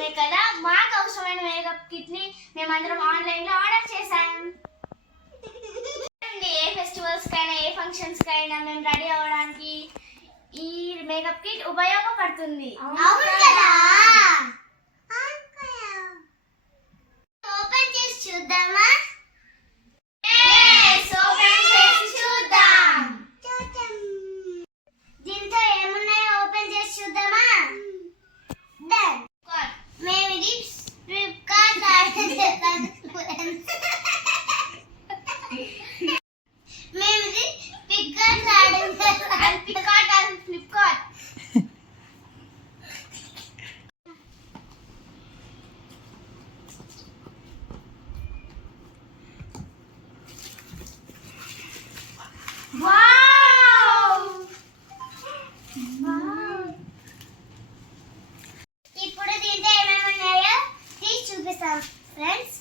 ఉన్నాయి కదా, మాకు అవసరమైన మేకప్ కిట్ ని మేమందరం ఆన్లైన్ లో ఆర్డర్ చేసాం. ఏ ఫెస్టివల్స్ కైనా ఏ ఫంక్షన్స్ కైనా మేము రెడీ అవ్వడానికి ఈ మేకప్ కిట్ ఉపయోగపడుతుంది. అవును కదా? ఓపెన్ చేసి చూద్దామా? ఓపెన్ చేసి చూద్దాం. దీంతో ఏమున్నాయో ఓపెన్ చేసి చూద్దామా? డన్. మేము ఇది ఫ్లిప్కార్ట్ ఆర్డర్ చేసాం. మేము ఇది ఫ్లిప్కార్ట్ ఆర్డర్ చేసాం. ఫ్లిప్కార్ట్ ఇప్పుడు దీంతో ఏమేమి ఉన్నాయో తీసి చూపిస్తాం ఫ్రెండ్స్.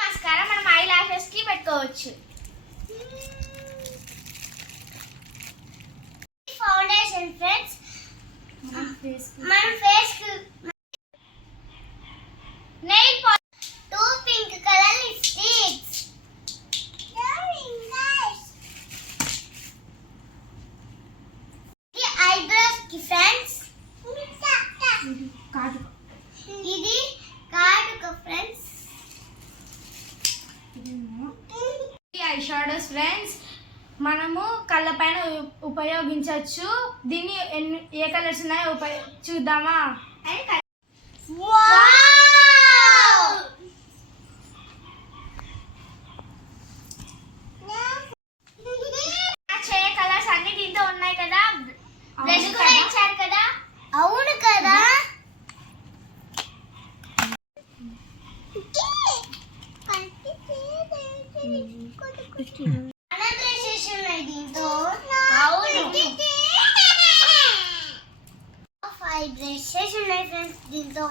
మస్కారా మనం ఐ లాషెస్ కి పెట్టుకోవచ్చు. ఫౌండేషన్ ఫ్రెండ్స్, మన ఫేస్ కి nail polish, 2 pink colour lipsticks, ఇది ఐబ్రోస్ కి ఫ్రెండ్స్, ఇది కాటుక ఫ్రెండ్స్, ఐ షాడోస్ ఫ్రెండ్స్. మనము కళ్ళ పైన ఉపయోగించవచ్చు. దీన్ని ఏ కలర్స్ ఉన్నాయో చూద్దామా? కలర్స్ అన్ని దీంతో ఉన్నాయి కదా, బ్రష్ కూడా ఇచ్చారు కదా. అవును కదా? దీంతో అవును, 5 బ్రషెస్ ఉన్నాయి ఫ్రెండ్స్ దీంతో.